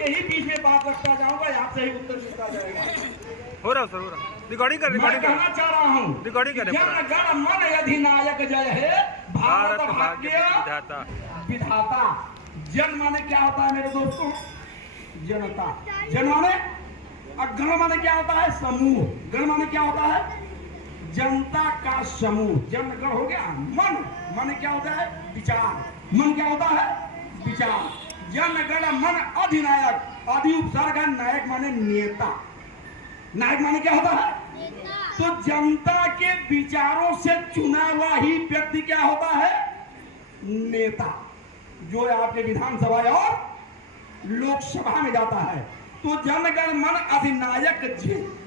यही बीच में बात रखता जाऊंगा, यहाँ से ही उत्तर मिलता जाएगा। हो रहा सर, हो रहा। रिकॉर्डिंग कर, मैं कहना चाह रहा हूँ, रिकॉर्डिंग कर। जन गण मन अधिनायक जय हे भारत भाग्य विधाता। जन माने क्या होता है मेरे दोस्तों? जनता। जन माने, और गण माने क्या होता है? समूह। गण माने क्या होता है? जनता का समूह। जन गण हो गया। मन माने क्या होता है? विचार। मन क्या होता है? विचार। जन गण मन अधिनायक, आदि उपसर्ग है, नायक माने नेता। नायक माने क्या होता है? तो जनता के विचारों से चुना हुआ ही व्यक्ति क्या होता है? नेता, जो आपके विधानसभा और लोकसभा में जाता है। तो जनगण मन अधिनायक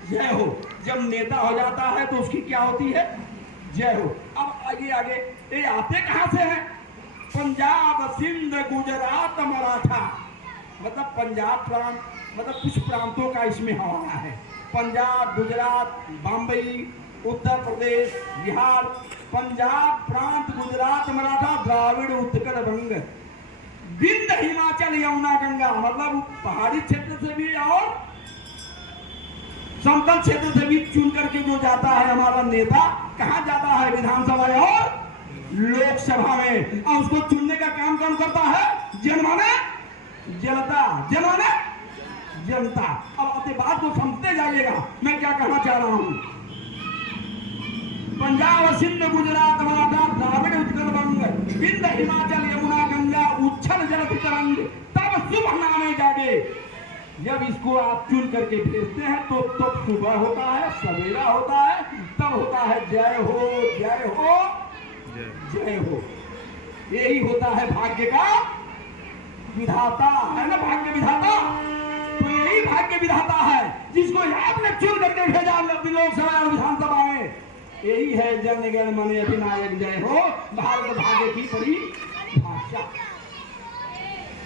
जय हो, जब नेता हो जाता है तो उसकी क्या होती है? जय हो। अब आगे आगे ये आते कहां से हैं? पंजाब, सिंध, गुजरात, मराठा, मतलब पंजाब प्रांत, मतलब कुछ प्रांतों का इसमें हवाला है। पंजाब, गुजरात, बम्बई, उत्तर प्रदेश, बिहार, पंजाब प्रांत, गुजरात, मराठा, द्राविड़, उत्कल, बंग, विंध, हिमाचल, यमुना, गंगा, मतलब पहाड़ी क्षेत्र से भी और समतल क्षेत्र से भी चुन करके जो जाता है हमारा नेता, कहां जाता है? विधानसभा और लोकसभा में। और उसको चुनने का काम कौन करता है? जन माने जनता, जन माने जनता। अब अपनी बात को समझते जाइएगा, मैं क्या कहना चाह रहा हूं। पंजाब, सिंध, गुजरात, मराठा, द्राविड़, उत्कल, बंग, विंध्य, हिमाचल, यमुना, गंगा, उच्छल जलधि तरंग, तब शुभ नामे जागे। जब इसको आप चुन करके भेजते हैं तो तब सुबह होता है, सवेरा होता है, तब होता है जय हो, जय हो, जय हो। यही होता है भाग्य का विधाता, है ना? भाग्य विधाता। तो यही भाग्य विधाता है जिसको आपने चुन करके भेजा लोकसभा और विधानसभा में। यही है जन गण मन अधिनायक जय हो, भारत भाग्य की परिभाषा।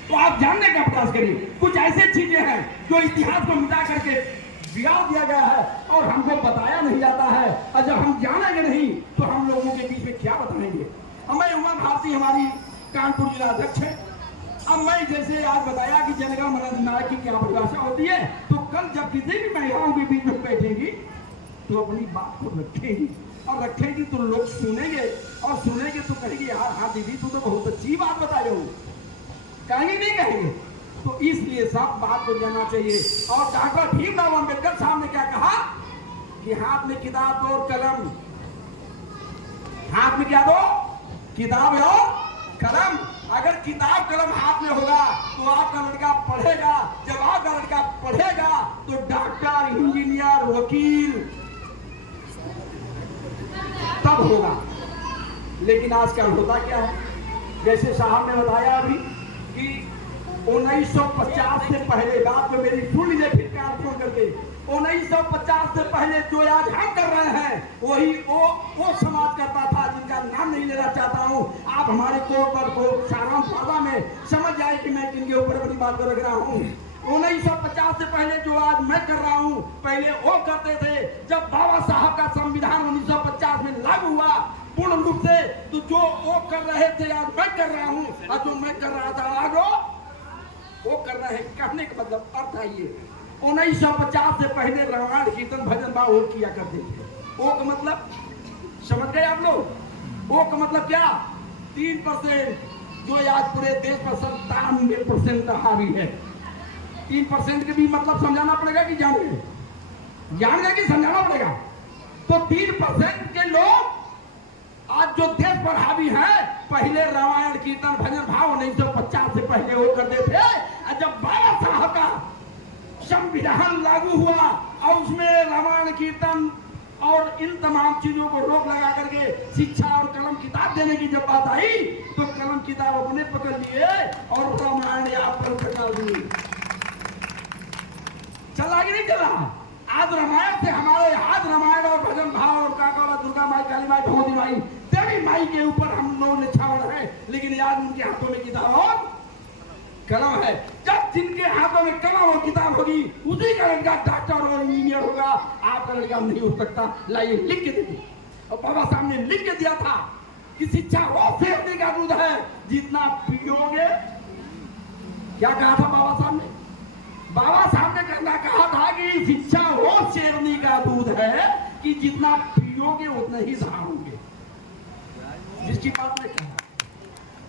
तो आप जानने का प्रयास करिए। कुछ ऐसे चीजें हैं जो इतिहास को मिटा करके बिगाड़ दिया गया है और हमको बताया नहीं जाता है, और जब हम जानेंगे नहीं तो हम लोगों के बीच में क्या बताएंगे। अब मैं उमा भारती हमारी कानपुर जिला अध्यक्ष है। अब मैं जैसे आज बताया कि जनगण मन अधिनायक की क्या परिभाषा होती है, तो कल जब किसी भी महिलाओं के बीच में बैठेंगी तो अपनी बात को रखेंगी, और रखेंगी तो लोग सुनेंगे, और सुनेंगे तो कहेंगे यार हाँ दीदी तू तो बहुत अच्छी बात बताए हो। कहेंगे नहीं कहेंगे? तो इसलिए सब बात को जानना चाहिए। और डॉक्टर भीमराव अंबेडकर साहब ने क्या कहा कि हाथ में किताब और कलम, हाथ में क्या दो? किताब और कलम। अगर किताब कलम हाथ में होगा तो आपका लड़का पढ़ेगा, जब आपका लड़का पढ़ेगा तो डॉक्टर, इंजीनियर, वकील तब होगा। लेकिन आजकल होता क्या है? जैसे साहब ने बताया अभी कि 1950 से पहले, बात में मेरी सुन लीजिए फिर कार फोन करके, 1950 से पहले जो आज हम कर रहे हैं वही वो समाज करता था जिनका नाम नहीं लेना चाहता हूं। आप हमारे कोर्ट पर को सारांश वादा में समझ जाए कि मैं किनके ऊपर अपनी बात कर रहा हूं। 1950 से पहले जो आज मैं कर रहा हूं, पहले वो करते थे। जब बाबा साहब का संविधान 1950 में लागू हुआ पूर्ण रूप से, तो जो वो कर रहे थे आज मैं कर रहा हूं, और जो मैं कर रहा था आज वो कर रहे हैं। कहने का मतलब अर्थ है ये, 1950 से पहले रामायण कीर्तन भजन भाव वो किया करते थे। वो का मतलब समझ गए आप लोग? वो का मतलब क्या? 3% जो आज पूरे देश पर 97% हावी है। 3% के भी मतलब समझाना पड़ेगा कि जान गए कि समझाना पड़ेगा? तो 3% के लोग आज जो देश पर हावी है, पहले रामायण कीर्तन भजन भाव 1950 से पहले वो करते थे। और जब बाबा साहब का संविधान लागू हुआ और उसमें रामायण कीर्तन और इन तमाम चीजों को रोक लगा करके शिक्षा और कलम किताब देने की जब बात आई, तो कलम किताब अपने पकड़ लिए और रामायण आप पर पकड़ दिए। चला कि नहीं चला? आज रामायण से हमारे आज रामायण और भजन भाव और काकोरा, दुर्गा माई, काली माई, भगवती माई, देवी माई के ऊपर हम लोग निछावर है, लेकिन आज उनके हाथों में किताब और कलम है। जब जिनके हाथों में कलम और किताब होगी उसी का लड़का डॉक्टर और इंजीनियर होगा, आपका लड़का नहीं हो सकता। लाइए लिख के दीजिए। और बाबा साहब ने लिख के दिया था कि शिक्षा वो फेंकने का दूध है जितना पियोगे। क्या कहा था बाबा साहब ने? बाबा साहब ने कहा था कि शिक्षा वो शेरनी का दूध है कि जितना पियोगे उतना ही धारोगे, जिसकी बात ने कहा।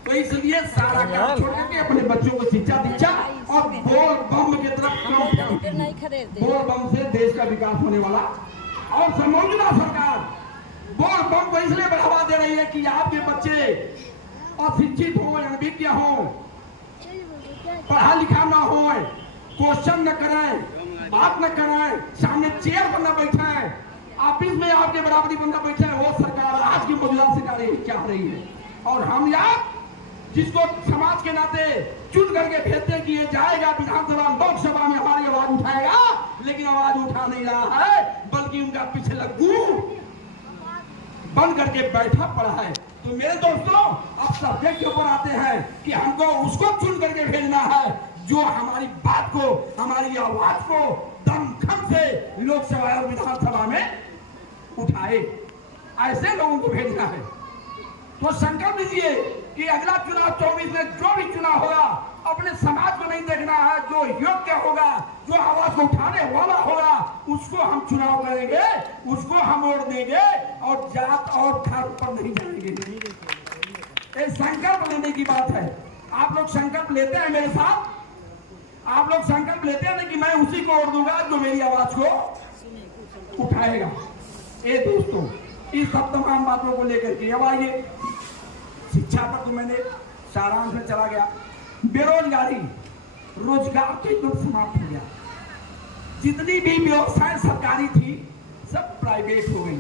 तो इसलिए सारा काम छोड़ करके अपने बच्चों को शिक्षा दीक्षा और बोल बम की तरफ, बोल बम से देश का विकास होने वाला। और समझना सरकार बोल बम को इसलिए बढ़ावा दे रही है कि आपके बच्चे अशिक्षित हो, अनभिज्ञ हो, पढ़ा लिखा ना हो, क्वेश्चन न करें, बात न करें, सामने चेयर बंदा बैठा है, ऑफिस में आपके बराबरी बंदा बैठा है। वो सरकार आज की मौजूदा सरकार यही चाह रही है। और हम यार जिसको समाज के नाते चुन करके भेजते हैं कि ये जाएगा विधानसभा लोकसभा में हमारी आवाज उठाएगा, लेकिन आवाज उठा नहीं रहा है, बल्कि उनका पीछे लग्गू बन करके बैठा पड़ा है। तो मेरे दोस्तों, अब सब्जेक्ट के ऊपर आते हैं कि हमको उसको चुन करके भेजना है जो हमारी बात को, हमारी आवाज को दमखम से लोकसभा और विधानसभा में उठाए। ऐसे लोगों को भेजना है। तो संकल्प लीजिए कि अगला चुनाव 24 में जो भी चुनाव होगा, अपने समाज को नहीं देखना है, जो योग्य होगा, जो आवाज को उठाने वाला होगा, उसको हम चुनाव करेंगे, उसको हम वोट देंगे और जात और धर्म पर नहीं जाएंगे। ये संकल्प लेने की बात है। आप लोग संकल्प लेते हैं मेरे साथ? आप लोग संकल्प लेते हैं ना कि मैं उसी को वोट दूंगा जो मेरी आवाज को उठाएगा। ये दोस्तों, इस सब तमाम बातों को लेकर के अब आइए शिक्षा पर। तो मैंने सारांश में चला गया। बेरोजगारी, रोजगार तो एकदम समाप्त हो गया। जितनी भी व्यवस्थाएं सरकारी थी सब प्राइवेट हो गई।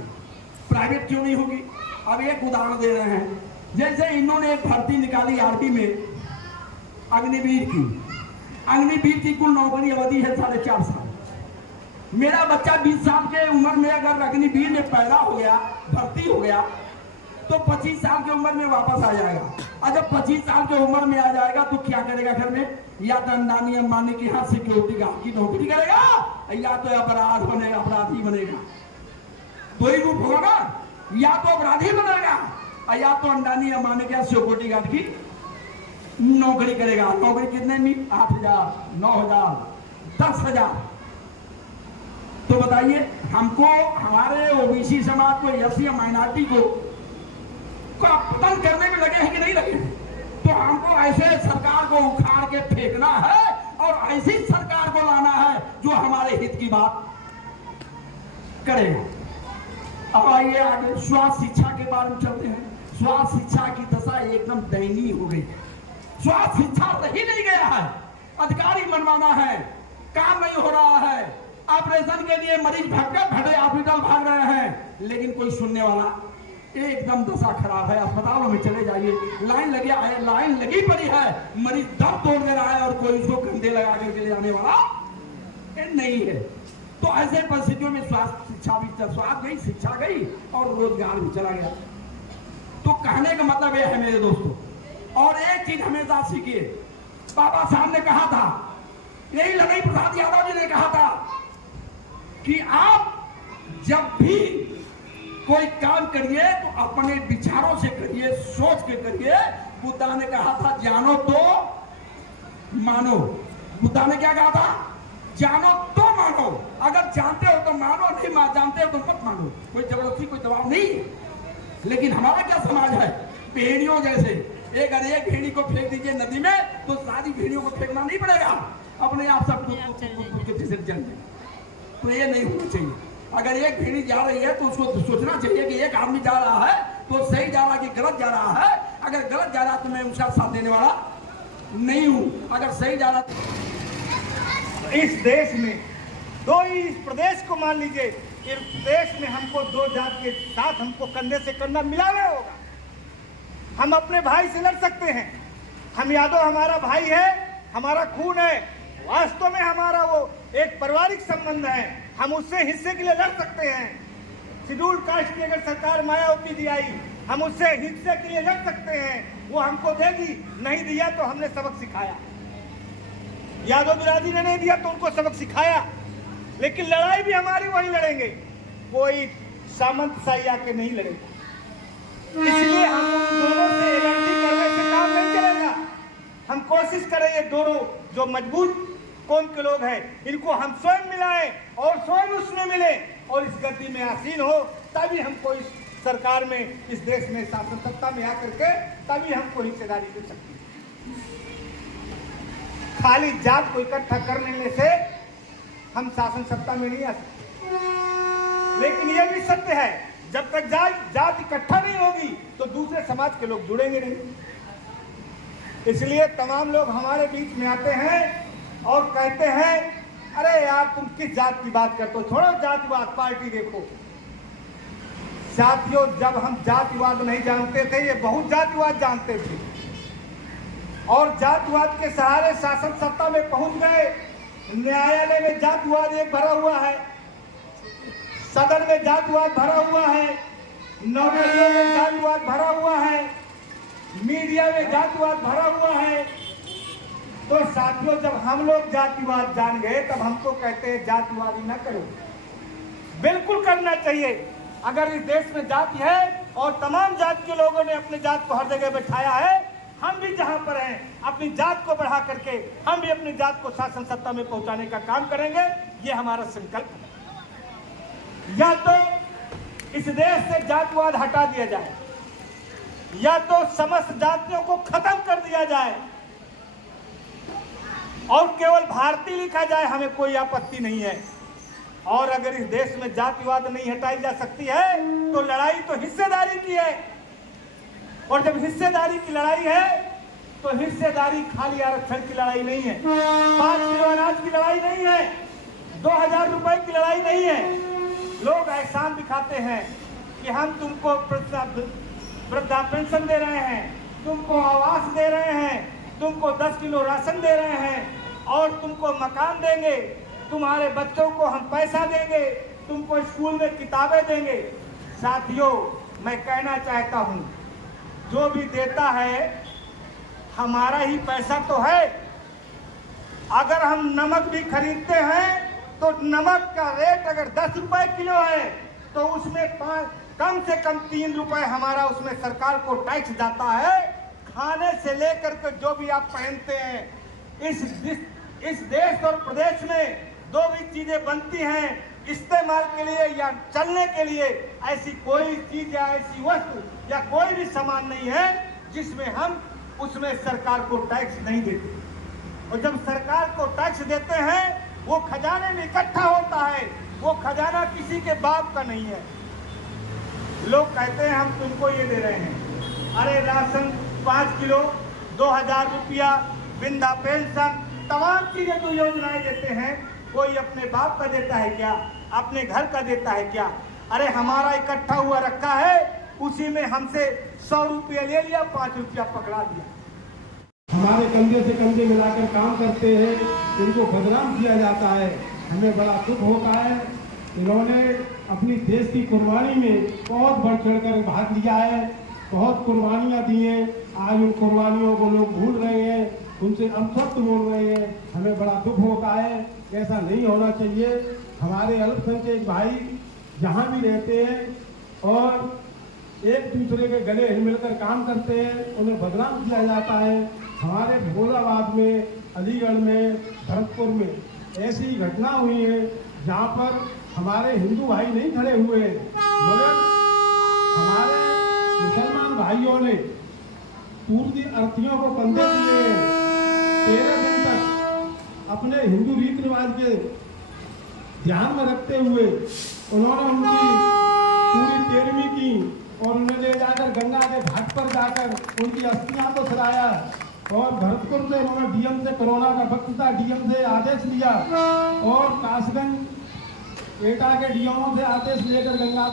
प्राइवेट क्यों नहीं होगी? अब एक उदाहरण दे रहे हैं। जैसे इन्होंने एक भर्ती निकाली आर्मी में, अग्निवीर की। अग्निवीर की कुल नौकरी अवधि है 4.5 साल। मेरा बच्चा 20 साल के उम्र में अगर अग्निवीर में पैदा हो गया, भर्ती हो गया, तो 25 साल की उम्र में वापस आ जाएगा। और जब 25 साल की उम्र में आ जाएगा तो क्या करेगा घर में? या तो अंबानी अंबानी के यहाँ सिक्योरिटी गार्ड की नौकरी करेगा, या तो अपराधी बनेगा। दो ही रूप होगा ना, या तो अपराधी बनेगा या तो अंबानी अंबानी के यहाँ सिक्योरिटी गार्ड की नौकरी करेगा। नौकरी कितने में? 8,000, 9,000, 10,000। तो बताइए, हमको हमारे ओबीसी समाज को, एससी माइनॉरिटी को पतन करने में लगे हैं कि नहीं लगे? तो हमको ऐसे सरकार को उखाड़ के फेंकना है और ऐसी सरकार को लाना है जो हमारे हित की बात करे। अब आइए आगे स्वास्थ्य शिक्षा के बारे में चलते हैं। स्वास्थ्य शिक्षा की दशा एकदम दयनीय हो गई। स्वास्थ्य शिक्षा रही नहीं गया है। अधिकारी मनमाना है, काम नहीं हो रहा है। ऑपरेशन के लिए मरीज भटके हॉस्पिटल भाग रहे हैं, लेकिन कोई सुनने वाला। एकदम दशा खराब है। अस्पतालों में चले जाइए, लाइन लगी पड़ी है, मरीज दम तोड़ दे रहा है और कोई उसको कंधे लगा करके ले जाने वाला नहीं है। तो ऐसे परिस्थितियों में स्वास्थ्य शिक्षा भी, स्वास्थ्य गई, शिक्षा गई और रोजगार भी चला गया। तो कहने का मतलब यह है मेरे दोस्तों, और एक चीज हमेशा सीखिए। बाबा साहब ने कहा था, यही लड़ई प्रसाद यादव जी ने कहा था कि आप जब भी कोई काम करिए तो अपने विचारों से करिए, सोच के करिए। बुद्धा ने कहा था, जानो तो मानो। बुद्धा ने क्या कहा था? जानो तो मानो। अगर जानते हो तो मानो, नहीं जानते हो तो मत मानो। कोई जबरदस्ती, कोई दबाव नहीं है। लेकिन हमारा क्या समाज है? भेड़ियों जैसे। अगर एक भेड़ी को फेंक दीजिए नदी में तो सारी भेड़ियों को फेंकना नहीं पड़ेगा, अपने आप सब जल जाएंगे। तो ये नहीं होना चाहिए। अगर एक भेड़ी जा रही है तो उसको सोचना चाहिए कि एक आदमी जा रहा है तो सही जा रहा है कि गलत जा रहा है। अगर गलत जा रहा है तो मैं उसका साथ देने वाला नहीं हूं। अगर सही जा रहा तो इस देश में इस प्रदेश को मान लीजिए, इस देश में हमको 2 जात के साथ हमको कंधे से कंधा मिलाना होगा। हम अपने भाई से लड़ सकते हैं। हम यादव हमारा भाई है, हमारा खून है, वास्तव में हमारा वो एक पारिवारिक संबंध है। हम उससे हिस्से के लिए लड़ सकते हैं। शेड्यूल कास्ट की अगर सरकार मायावती दी आई, हम उससे हिस्से के लिए लड़ सकते हैं। वो हमको देगी, नहीं दिया तो हमने सबक सिखाया। यादव बिरादरी ने नहीं दिया तो उनको सबक सिखाया। लेकिन लड़ाई भी हमारी वही लड़ेंगे, कोई सामंत शाही आके नहीं लड़ेगा। इसलिए हम दोनों से एलर्जी करने से काम नहीं चलेगा। हम कोशिश करें ये दोनों जो मजबूत कौन के लोग हैं, इनको हम स्वयं मिलाएं और स्वयं उसमें मिले और इस गद्दी में आसीन हो, तभी हमको इस सरकार में, इस देश में शासन सत्ता में आकर के तभी हमको हिस्सेदारी दे सकती है। खाली जात को इकट्ठा कर लेने से हम शासन सत्ता में नहीं आ सकते। लेकिन यह भी सत्य है, जब तक जात इकट्ठा नहीं होगी तो दूसरे समाज के लोग जुड़ेंगे नहीं। इसलिए तमाम लोग हमारे बीच में आते हैं और कहते हैं, अरे यार तुम किस जात की बात करते हो, छोड़ो जातिवाद, पार्टी देखो। साथियों, जब हम जातिवाद नहीं जानते थे, ये बहुत जातिवाद जानते थे और जातिवाद के सहारे शासन सत्ता में पहुंच गए। न्यायालय में जातिवाद एक भरा हुआ है, सदन में जातिवाद भरा हुआ है, नौकरियों में जातिवाद भरा हुआ है, मीडिया में जातिवाद भरा हुआ है। तो साथियों, जब हम लोग जातिवाद जान गए तब हमको कहते हैं जातिवादी ना करो। बिल्कुल करना चाहिए। अगर इस देश में जाति है और तमाम जात के लोगों ने अपने जात को हर जगह बैठाया है, हम भी जहां पर हैं अपनी जात को बढ़ा करके हम भी अपनी जात को शासन सत्ता में पहुंचाने का काम करेंगे। ये हमारा संकल्प है। या तो इस देश से जातिवाद हटा दिया जाए, या तो समस्त जातियों को खत्म कर दिया जाए और केवल भारतीय लिखा जाए, हमें कोई आपत्ति नहीं है। और अगर इस देश में जातिवाद नहीं हटाई जा सकती है तो लड़ाई तो हिस्सेदारी की है, और जब हिस्सेदारी की लड़ाई है तो हिस्सेदारी खाली आरक्षण की लड़ाई नहीं है, 5 किलो अनाज की लड़ाई नहीं है, 2000 रुपए की लड़ाई नहीं है। लोग एहसान दिखाते हैं कि हम तुमको वृद्धा पेंशन दे रहे हैं, तुमको आवास दे रहे हैं, तुमको 10 किलो राशन दे रहे हैं और तुमको मकान देंगे, तुम्हारे बच्चों को हम पैसा देंगे, तुमको स्कूल में किताबें देंगे। साथियों, मैं कहना चाहता हूं, जो भी देता है हमारा ही पैसा तो है। अगर हम नमक भी खरीदते हैं तो नमक का रेट अगर 10 रुपए किलो है तो उसमें कम से कम 3 रुपए हमारा उसमें सरकार को टैक्स जाता है। खाने से लेकर के जो भी आप पहनते हैं, इस देश और प्रदेश में जो भी चीजें बनती हैं इस्तेमाल के लिए या चलने के लिए, ऐसी कोई चीज या ऐसी वस्तु या कोई भी सामान नहीं है जिसमें हम उसमें सरकार को टैक्स नहीं देते। और जब सरकार को टैक्स देते हैं वो खजाने में इकट्ठा होता है, वो खजाना किसी के बाप का नहीं है। लोग कहते हैं हम तुमको ये दे रहे हैं, अरे राशन 5 किलो, 2000 रुपया, वृद्धा पेंशन, तमाम चीजें जो योजनाएं देते हैं, कोई अपने बाप का देता है क्या, अपने घर का देता है क्या? अरे हमारा इकट्ठा हुआ रखा है, उसी में हमसे 100 रुपया ले लिया, 5 रुपया पकड़ा दिया। हमारे कंधे से कंधे मिलाकर काम करते हैं, इनको बदनाम किया जाता है। हमें बड़ा दुख होता है। इन्होंने अपनी देश की कुर्बानी में बहुत बढ़ चढ़ कर भाग लिया है, बहुत कुर्बानियाँ दी हैं। आज उन कुर्बानियों को लोग भूल रहे हैं, उनसे अनशब्द बोल रहे हैं। हमें बड़ा दुख होता है, ऐसा नहीं होना चाहिए। हमारे अल्पसंख्यक भाई जहाँ भी रहते हैं और एक दूसरे के गले मिलकर काम करते हैं, उन्हें बदनाम किया जाता है। हमारे भोलाबाद में, अलीगढ़ में, भरतपुर में ऐसी घटना हुई है जहाँ पर हमारे हिंदू भाई नहीं खड़े हुए, मगर हमारे मुसलमान भाइयों ने पूर्वी अर्थीयों को कंधे दिए। 13 दिन तक अपने हिंदू रीति रिवाज के ध्यान में रखते हुए उन्होंने उनकी पूरी तेरहवीं की और उन्हें ले जाकर गंगा के घाट पर जाकर उनकी अस्थियां को सराया। और भरतपुर से उन्होंने डीएम से, कोरोना का वक्त था, डीएम से आदेश लिया और कासगंज एटा के डीएमओ से आदेश लेकर गंगा